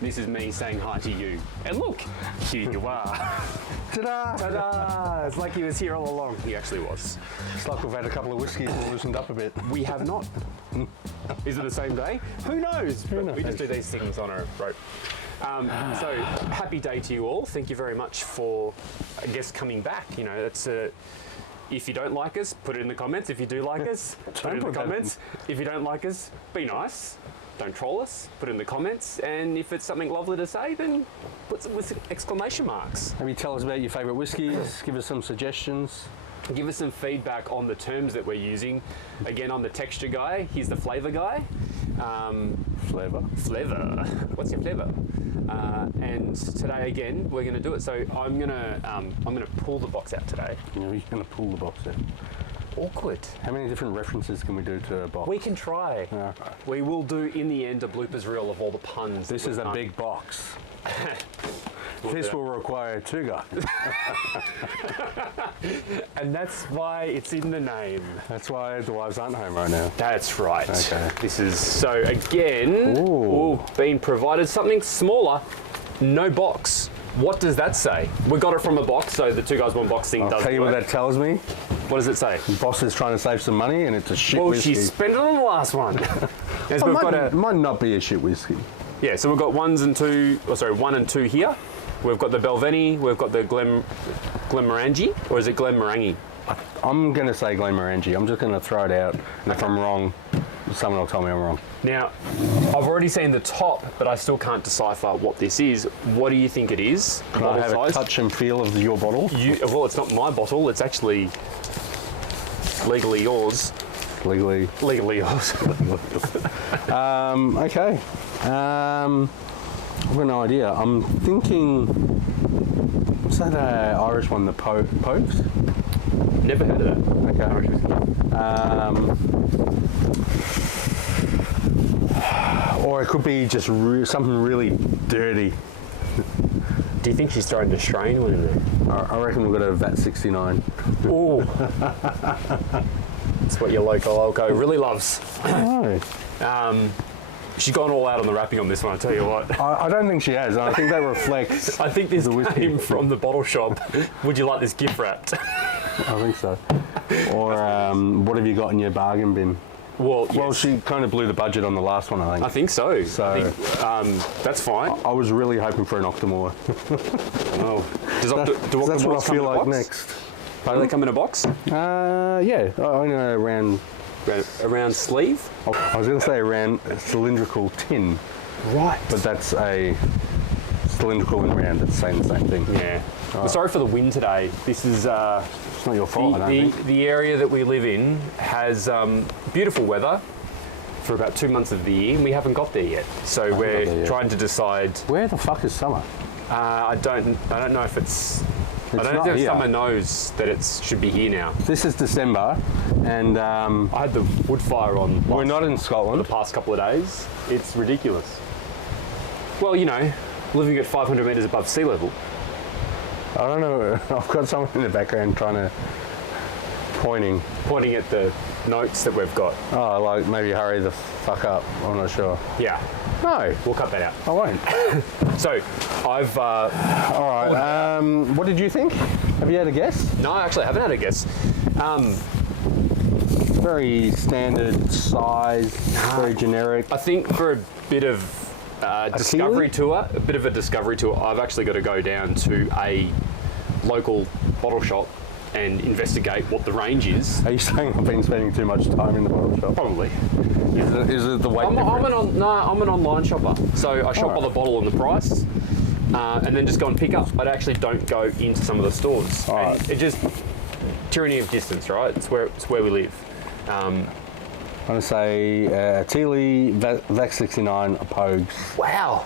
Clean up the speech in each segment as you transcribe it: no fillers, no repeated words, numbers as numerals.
This is me saying hi to you. And look, here you are. Ta-da! Ta-da! It's like he was here all along. He actually was. It's like we've had a couple of whiskeys and loosened up a bit. We have not. Is it the same day? Who knows? Who knows? We just do these things on a rope. So happy day to you all. Thank you very much for, I guess, coming back. You know, that's if you don't like us, put it in the comments. If you do like us, put it in the comments. If you don't like us, be nice. Don't troll us. Put it in the comments. And if it's something lovely to say, then put some with exclamation marks. Maybe tell us about your favourite whiskies. Give us some suggestions. Give us some feedback on the terms that we're using. Again, I'm the texture guy. He's the flavour guy. Flavour. Flavour. What's your flavour? And today again, we're going to do it. So I'm gonna pull the box out today. You know, you're going to pull the box out. Awkward. How many different references can we do to a box? We can try. Okay. We will do in the end a bloopers reel of all the puns. This is a big box. This will require two guys. And that's why it's in the name. That's why the wives aren't home right now. That's right. Okay. This is, so again, being provided something smaller, no box. What does that say? We got it from a box, so the two guys one box thing doesn't I'll tell you work. what that tells me. What does it say? The boss is trying to save some money and it's a shit whiskey. She spent it on the last one. As we've got might not be a shit whiskey. yeah, so we've got 1 and 2 here. We've got the Balvenie, we've got the Glenmorangie, or is it Glenmorangie? I'm going to say Glenmorangie. I'm just going to throw it out. And if I'm wrong, someone will tell me I'm wrong. Now, I've already seen the top, but I still can't decipher what this is. What do you think it is? Can I have a touch and feel of your bottle? Well, it's not my bottle. It's actually legally yours. Legally yours. Okay. I've got no idea. I'm thinking, what's that Irish one, the Pogues? Never heard of that. Okay. Or it could be just something really dirty. Do you think she's trying to strain one in there? I reckon we've got a VAT 69. Ooh. That's what your local really loves. Oh. She's gone all out on the wrapping on this one, I tell you what. I don't think she has. I think that reflects. I think this the whiskey. came from the bottle shop. Would you like this gift wrapped? I think so. Or what have you got in your bargain bin? Well, Well, she kind of blew the budget on the last one, I think. I think so. So I think, that's fine. I was really hoping for an Octomore. Oh, That's what I feel like next. Do they come in a box? Yeah, I know Around sleeve? I was going to say around a cylindrical tin, Right. but that's a cylindrical and round. It's saying the same thing. Yeah. I'm sorry for the wind today. This is It's not your fault, I don't think. the area that we live in has beautiful weather for about 2 months of the year, and we haven't got there yet. So we're trying to decide. Where the fuck is summer? I don't know if it's. I don't know not if here. summer knows that it should be here now. This is December, and I had the wood fire on. we're not in the Scotland. past couple of days. It's ridiculous. Well, you know, living at 500 metres above sea level. I don't know. I've got someone in the background pointing. Pointing at the notes that we've got. Oh, like maybe hurry the fuck up. I'm not sure. Yeah, No, we'll cut that out. I won't. So, I've... All right. What did you think? Have you had a guess? no, I actually haven't had a guess. Very standard size, very generic. I think for a bit of discovery tour, I've actually got to go down to a local bottle shop and investigate what the range is. Are you saying I've been spending too much time in the bottle shop? Probably. Is it the weight I'm an online shopper, so I shop by the bottle and the price, and then just go and pick up. I actually don't go into some of the stores. Right. It just tyranny of distance, right? It's where we live. I'm going to say Tealy, VAC 69, Pogues. Wow.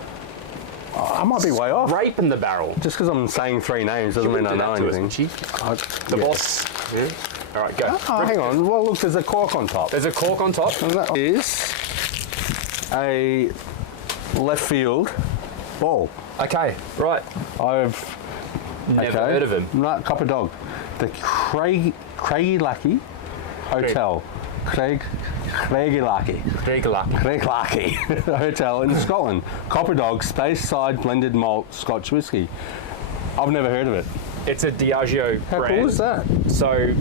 I might be way off. Rape in the barrel. Just because I'm saying three names doesn't mean I know anything. The boss. Yeah. All right, go. Oh, hang on. Well, look, there's a cork on top. There's a cork on top. And that is a left field ball. Okay, right. I've Never heard of him. Not Copper Dog. The Craigie Lackey Hotel. Craig Craiglachie Hotel in Scotland. Copper Dog Speyside Blended Malt Scotch Whisky. I've never heard of it. It's a Diageo How brand. cool is that? So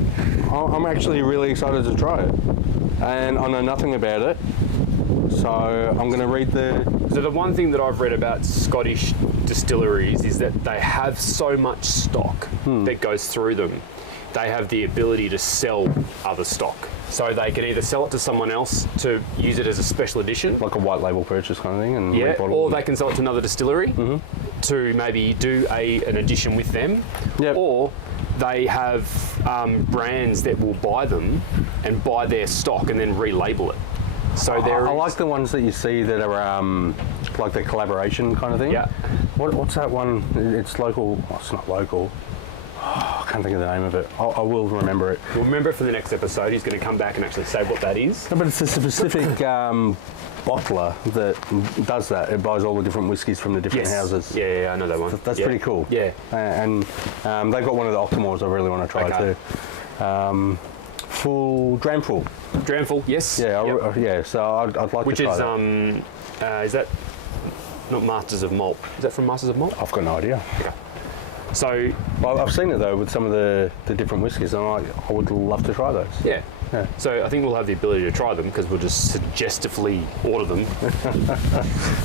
I'm actually really excited to try it. And I know nothing about it. So I'm going to read So the one thing that I've read about Scottish distilleries is that they have so much stock that goes through them. They have the ability to sell other stock. So they can either sell it to someone else to use it as a special edition. like a white label purchase kind of thing. And Yeah, rebottle or it. they can sell it to another distillery to maybe do an edition with them. Yep. Or they have brands that will buy them and buy their stock and then relabel it. So there I is- like the ones that you see that are like the collaboration kind of thing. Yeah. What's that one? It's local. Oh, it's not local. I can't think of the name of it. I will remember it. We'll remember it for the next episode. He's going to come back and actually say what that is. No, but it's a specific bottler that does that. It buys all the different whiskies from the different houses. Yeah, I know that one. That's Yeah. pretty cool. Yeah. And they've got one of the Octomores I really want to try Okay. too. Full Dramful. Dramful, yes. Yeah, Yep. yeah. So I'd like Which to try is, that. is that not Masters of Malt? Is that from Masters of Malt? I've got no idea. So, Well, I've seen it though with some of the different whiskies, and I would love to try those. yeah. Yeah. So I think we'll have the ability to try them because we'll just suggestively order them.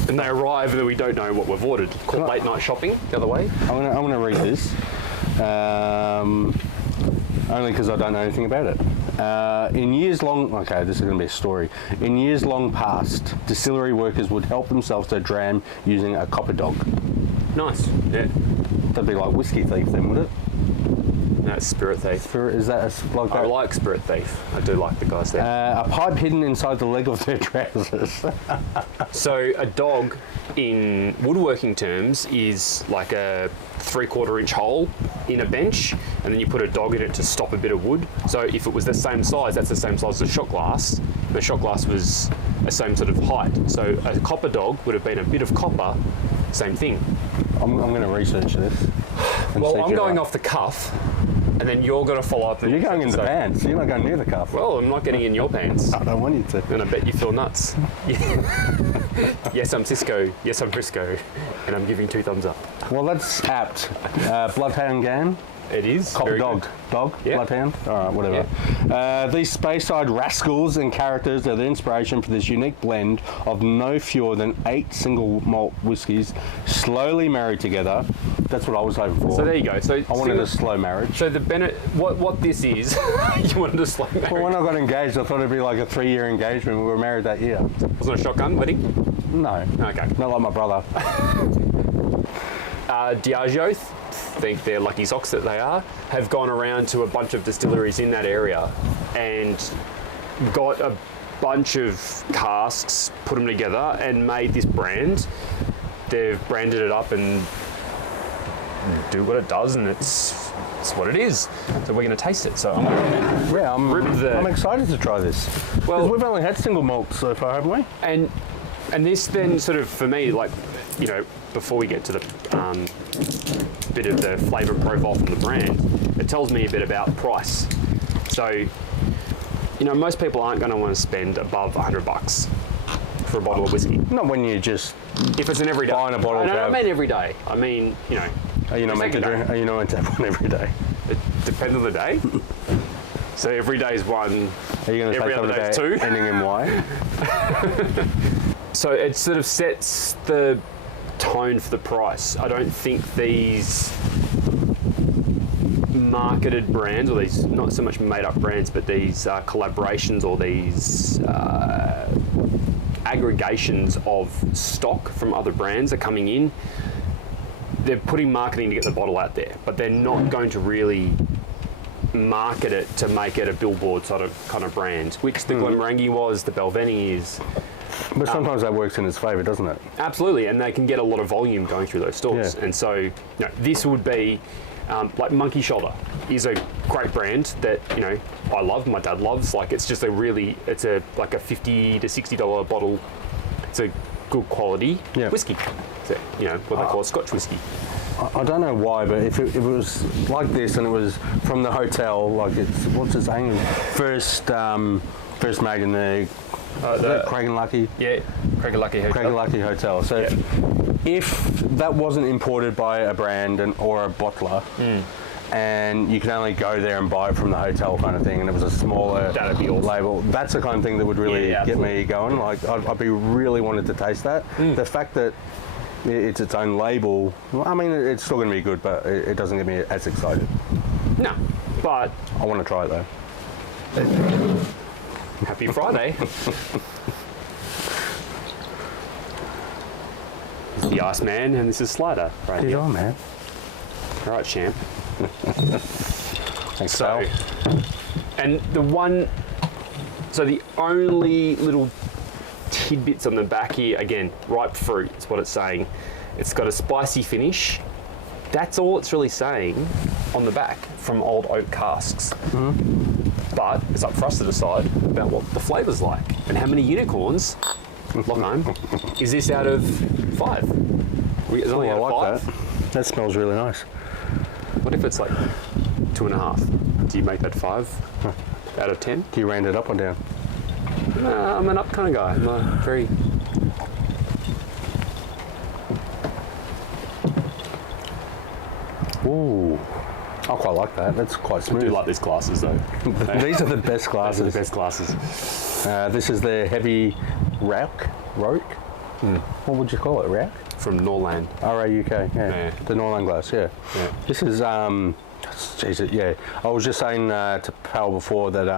And they arrive and then we don't know what we've ordered. Called late night shopping the other way. I'm gonna read this, only because I don't know anything about it. In years long, okay, this is going to be a story. In years long past, distillery workers would help themselves to dram using a copper dog. Nice. Yeah. That'd be like whiskey thief then, would it? No, it's Spirit Thief. Spirit, is that like that? I like Spirit Thief. I do like the guys there. A pipe hidden inside the leg of their trousers. So a dog in woodworking terms is like a 3/4 inch hole in a bench, and then you put a dog in it to stop a bit of wood. So if it was the same size, that's the same size as a shot glass. The shot glass was the same sort of height. So a copper dog would have been a bit of copper, same thing. I'm going to research this. and Well, see if I'm you're going right. off the cuff, and then you're going to follow up. You're going in the pants. You're not going near the cuff. Well, I'm not getting in your pants. I don't want you to. And I bet you feel nuts. Yes, I'm Cisco. Yes, I'm Frisco. And I'm giving 2 thumbs up. Well, that's apt. Bloodhound Gan. It is. Copper very dog. good. Dog? Yeah. Bloodhound? All right, whatever. These Speyside rascals and characters are the inspiration for this unique blend of no fewer than 8 single malt whiskies slowly married together. That's what I was hoping for. So there you go. So I wanted a slow marriage. So the what this is, you wanted a slow marriage. Well, when I got engaged, I thought it'd be like a 3-year engagement. We were married that year. Wasn't it a shotgun wedding? No. Okay. Not like my brother. Diageo, think they're lucky socks that they are, have gone around to a bunch of distilleries in that area and got a bunch of casks, put them together and made this brand. They've branded it up and do what it does, and it's what it is. So we're going to taste it. So I'm going to Yeah, I'm excited to try this. Well- 'Cause we've only had single malt so far, haven't we? and this then sort of for me, like, you know, before we get to the bit of the flavour profile from the brand, it tells me a bit about price. So, you know, most people aren't going to want to spend above $100 for a bottle of whiskey. Not when you just. If it's an everyday. Buying a bottle I to don't have- mean every day. I mean, you know. Are you not meant to second drink? day. Are you not meant to have one every day? It depends on the day. So every day is one. Are you going to Every say other something day is about 2? ending in Y? So it sort of sets the tone for the price. I don't think these marketed brands, or these not so much made up brands, but these collaborations or these aggregations of stock from other brands are coming in. They're putting marketing to get the bottle out there, but they're not going to really market it to make it a billboard sort of kind of brand, which the Glenmorangie was, the Balvenie is. But sometimes that works in its favour, doesn't it? Absolutely, and they can get a lot of volume going through those stores. Yeah. And so, you know, this would be like Monkey Shoulder is a great brand that, you know, I love, my dad loves. Like, it's just it's a like a $50 to $60 bottle. It's a good quality whiskey. So, you know, what they call Scotch whiskey. I don't know why, but if it was like this and it was from the hotel, like it's, what's it saying? First First made in the Craig and Lucky. Yeah, Craig and Lucky Hotel. Craig and Lucky Hotel. So if that wasn't imported by a brand or a bottler, and you can only go there and buy it from the hotel kind of thing, and it was a smaller That'd be awesome. label, that's the kind of thing that would really get me going. Like I'd be really wanted to taste that. The fact that it's its own label, well, I mean, it's still going to be good, but it doesn't get me as excited. No, but I want to try it though. happy Friday. This is the Iceman, and this is Slider. Right Get here. on, man. All right, champ. Thanks, So, pal. and the only little tidbits on the back here, again, ripe fruit is what it's saying. It's got a spicy finish. That's all it's really saying on the back from old oak casks. But it's up for us to decide about what the flavour's like and how many unicorns, Lockham, is this out of 5? Is it only I out of like 5? that. That smells really nice. What if it's like 2.5? Do you make that 5 out of 10? Do you round it up or down? I'm an up kind of guy. I'm a very... Ooh, I quite like that. That's quite I smooth. do like these glasses though. These are the best These are glasses. the best glasses. This is the heavy roke. What would you call it? Rouk? From Norland. R-A-U-K. Yeah. Yeah. The Norland glass. Yeah. Yeah. This is Jesus. Yeah. I was just saying to Pal before that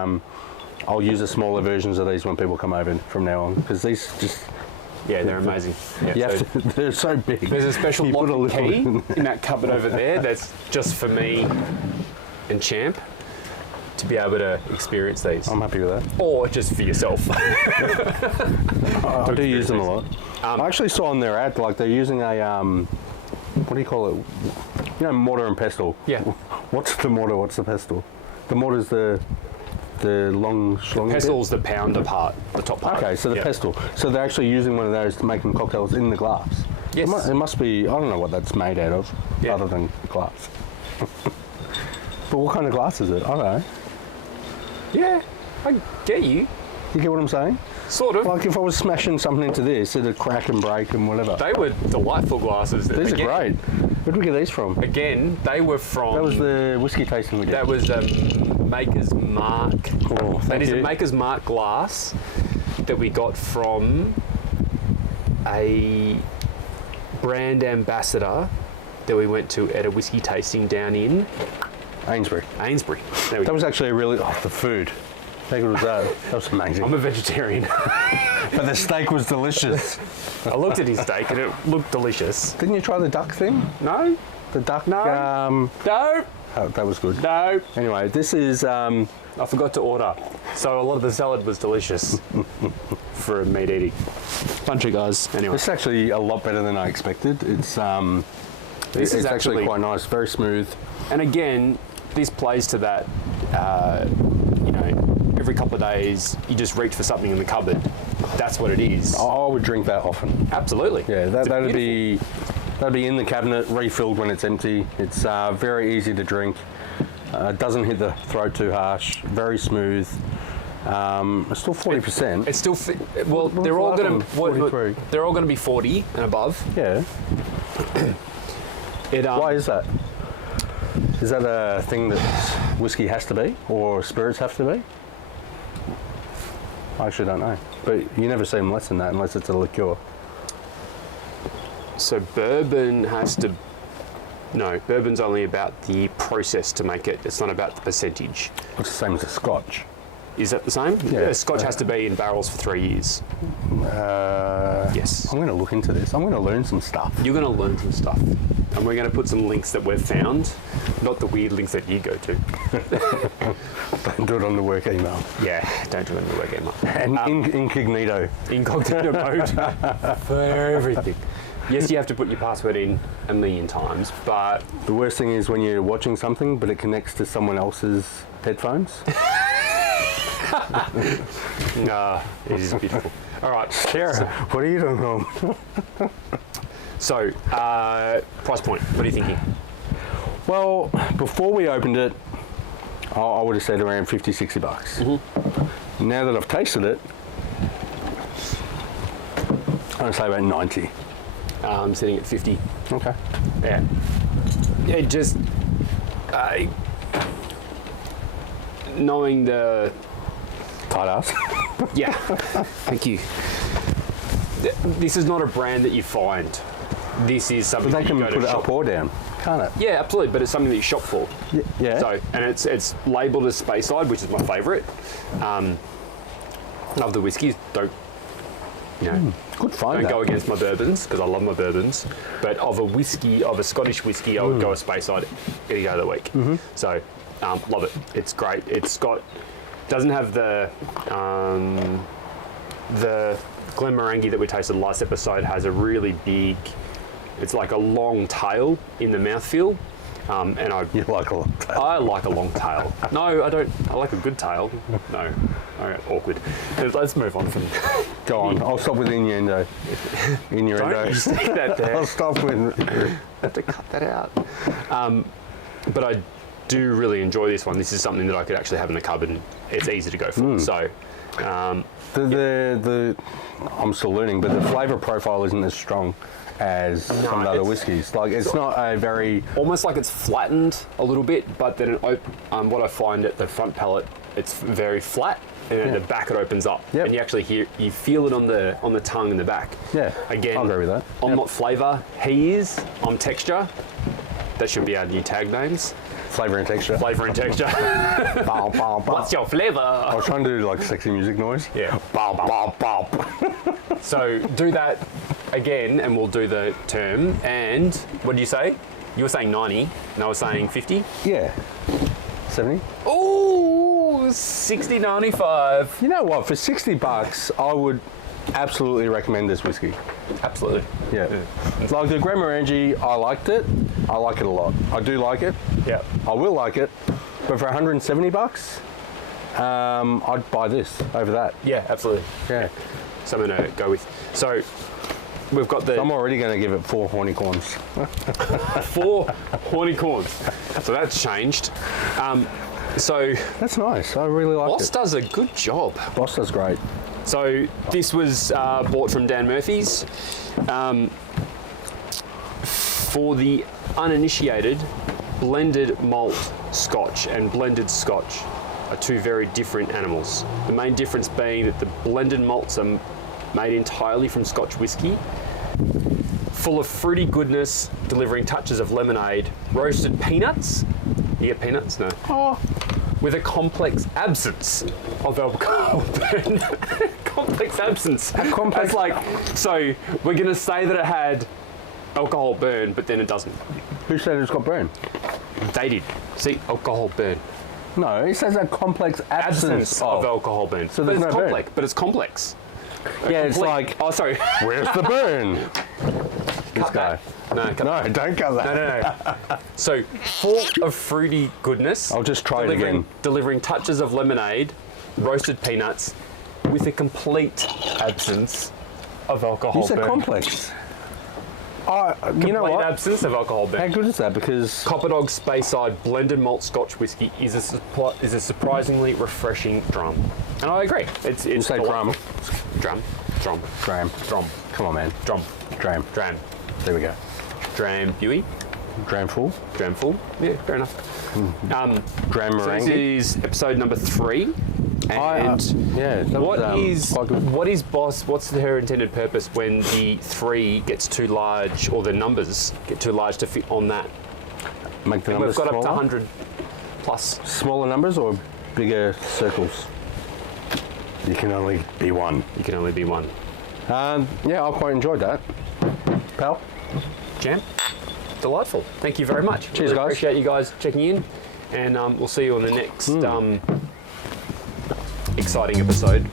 I'll use the smaller versions of these when people come over from now on, because these just. Yeah, they're amazing. Yeah, You so have to, they're so big. there's a special You put a lock and little- key in that cupboard over there that's just for me and Champ to be able to experience these. I'm happy with that. Or just for yourself. I do use them a lot. Um, I actually saw on their ad, like they're using a, what do you call it? You know, mortar and pestle. Yeah. What's the mortar? What's the pestle? The mortar's the long schlong. Pestle's the pounder part, the top part. Okay, so the Yeah. pestle. So they're actually using one of those to make them cocktails in the glass. Yes. It must be, I don't know what that's made out of, Yeah. other than glass. But what kind of glass is it? I don't know. Yeah, I get you. You get what I'm saying? Sort of. Like if I was smashing something into this, it'd crack and break and whatever. They were delightful glasses. These are great. Where did we get these from? Again, they were from... That was the whiskey tasting we did. That was Maker's Mark. Oh, That thank is you. a Maker's Mark glass that we got from a brand ambassador that we went to at a whiskey tasting down in Ainsbury. Ainsbury. There we That go. was actually a really, the food. How good was that? That was amazing. I'm a vegetarian. But the steak was delicious. I looked at his steak and it looked delicious. Didn't you try the duck thing? No, The duck? No. no, Oh, that was good. no. Anyway, this is, I forgot to order. So a lot of the salad was delicious for meat eating. Bunch of guys. Anyway, this is actually a lot better than I expected. It's, This is it's actually actually- quite nice, very smooth. and again, this plays to that, you know, every couple of days you just reach for something in the cupboard. That's what it is. I would drink that often. Absolutely. Yeah, It's that'd beautiful. that'd be in the cabinet, refilled when it's empty. It's very easy to drink. Doesn't hit the throat too harsh. Very smooth. It's still 40%. It's still well. What They're was all the going last one? 43. They're all going to be 40 and above. Yeah. Why is that? Is that a thing that whiskey has to be, or spirits have to be? I actually don't know. But you never see them less than that unless it's a liqueur. So bourbon has to. No, bourbon's only about the process to make it. It's not about the percentage. It's the same as a scotch. Is that the same? Yeah. Scotch has to be in barrels for 3 years. Yes. I'm going to look into this. I'm going to learn some stuff. You're going to learn some stuff. And we're going to put some links that we've found, not the weird links that you go to. Don't do it on the work email. Yeah, don't do it in the work email. And incognito. Incognito mode for everything. Yes, you have to put your password in a million times, but The worst thing is when you're watching something, but it connects to someone else's headphones. it is beautiful. All right, Sarah, what are you doing home? so price point, what are you thinking? Well, before we opened it, I would have said around 50, 60 bucks. Now that I've tasted it, I'd say about 90. I'm sitting at 50. Okay. Yeah. It just knowing the Tight ass. yeah. Thank you. This is not a brand that you find. This is something But they that can you go put to it shop. up or down, can't it? Yeah, absolutely. But it's something that you shop for. Yeah. So, and it's labelled as Speyside, which is my favourite. Love the whiskies. Don't Good find. don't go against my bourbons because I love my bourbons. But of a Scottish whiskey, I would go a Speyside any day of the week. So, love it. It's great. It's got doesn't have the Glenmorangie that we tasted last episode has a really big. It's like a long tail in the mouthfeel. And You like a long tail. I like a long tail. No, I don't. I like a good tail. No. Okay, awkward. Let's move on from. Go on. I'll stop with innuendo. Innuendo. Don't you stick that there. I'll stop with. I have to cut that out. But I do really enjoy this one. This is something that I could actually have in the cupboard and it's easy to go for. So, The I'm still learning, but the flavour profile isn't as strong as some of the other whiskies. Like it's not a very almost like it's flattened a little bit, but then what I find at the front palate, it's very flat, and at the back it opens up, and you actually you feel it on the tongue in the back. Yeah, Again, I'll agree with that. I'm not flavour. He is. I'm texture. That should be our new tag names. Flavour and texture. Flavour and texture. Bow, bow, bow. What's your flavour? I was trying to do like sexy music noise. Yeah. Bow, bow, bow. So do that again, and we'll do the term. And what did you say? You were saying 90, and I was saying 50. Yeah. 70. Ooh, 60.95. You know what? For $60, I would absolutely recommend this whiskey. Absolutely. Yeah. Like the Glenmorangie, I liked it. I like it a lot. I do like it. Yeah. I will like it. But for $170, I'd buy this over that. Yeah, absolutely. Yeah. So I'm going to go with. So we've got the I'm already going to give it 4 hornicorns. 4 horny corns. So that's changed. So That's nice. I really like Boss it. does a good job. Boss does great. So this was bought from Dan Murphy's. For the uninitiated, blended malt Scotch and blended Scotch are two very different animals. The main difference being that the blended malts are made entirely from Scotch whiskey, full of fruity goodness, delivering touches of lemonade, roasted peanuts. You get peanuts? No. Oh. With a complex absence of alcohol burn. Complex absence. complex- That's like, so we're going to say that it had alcohol burn, but then it doesn't. Who said it's got burn? They did. See, alcohol burn. No, it says a complex absence Of alcohol burn. So but there's it's no burn. complex. But it's complex. Yeah, it's Complete- like, Oh, sorry. where's the burn? This guy. No, cut No, don't cut that. No. So, full of fruity goodness. I'll just try it again. Delivering touches of lemonade, roasted peanuts, with a complete absence of alcohol You said burn. complex. You know Complete what? absence of alcohol burn. How good is that? Because Copper Dog Speyside blended malt Scotch whiskey is a surprisingly refreshing drum, and I agree. It's say delightful. Drum. Dram. Come on, man. Drum. Dram. There we go. Dram. Buey. Dram full. Dram full. Yeah, fair enough. Dram So this meringue. is episode number 3. And Yeah. That what was, is quite good. what is Boss? What's her intended purpose when the 3 gets too large, or the numbers get too large to fit on that? Make the And numbers we've got smaller? up to 100 plus. Smaller numbers or bigger circles? You can only be one. You can only be one. Yeah, I quite enjoyed that. Pal? Jam, delightful. Thank you very much. Cheers, guys. Appreciate you guys checking in, and we'll see you on the next exciting episode.